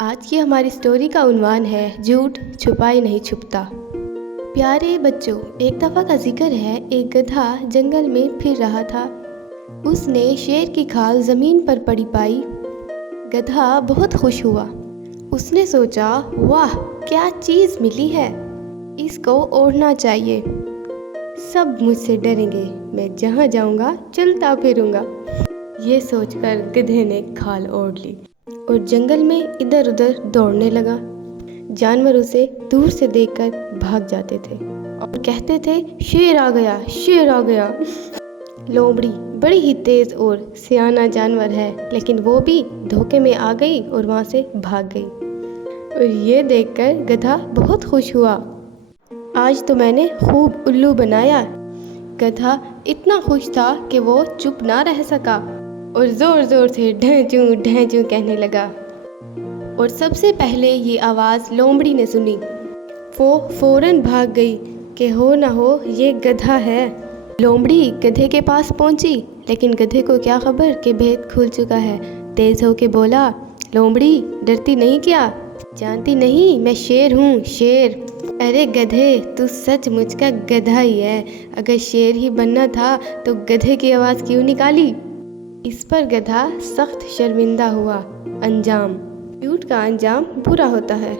आज की हमारी स्टोरी का उन्वान है झूठ छुपाई नहीं छुपता। प्यारे बच्चों, एक दफ़ा का जिक्र है, एक गधा जंगल में फिर रहा था। उसने शेर की खाल ज़मीन पर पड़ी पाई। गधा बहुत खुश हुआ। उसने सोचा, वाह क्या चीज़ मिली है, इसको ओढ़ना चाहिए। सब मुझसे डरेंगे, मैं जहाँ जाऊँगा चलता फिरूँगा। ये सोचकर गधे ने खाल ओढ़ ली और जंगल में इधर उधर दौड़ने लगा। जानवर उसे दूर से देखकर भाग जाते थे और कहते थे, शेर आ गया, शेर आ गया। लोमड़ी बड़ी ही तेज और सियाना जानवर है, लेकिन वो भी धोखे में आ गई और वहाँ से भाग गई। और ये देखकर गधा बहुत खुश हुआ। आज तो मैंने खूब उल्लू बनाया। गधा इतना खुश था कि वो चुप ना रह सका और ज़ोर ज़ोर से ढेंचू कहने लगा। और सबसे पहले ये आवाज़ लोमड़ी ने सुनी। वो फ़ौरन भाग गई कि हो ना हो ये गधा है। लोमड़ी गधे के पास पहुंची, लेकिन गधे को क्या खबर कि भेद खुल चुका है। तेज़ होके बोला, लोमड़ी डरती नहीं क्या? जानती नहीं मैं शेर हूँ, शेर। अरे गधे, तू सचमुच का गधा ही है। अगर शेर ही बनना था तो गधे की आवाज़ क्यों निकाली? इस पर गधा सख्त शर्मिंदा हुआ। अंजाम, झूठ का अंजाम बुरा होता है।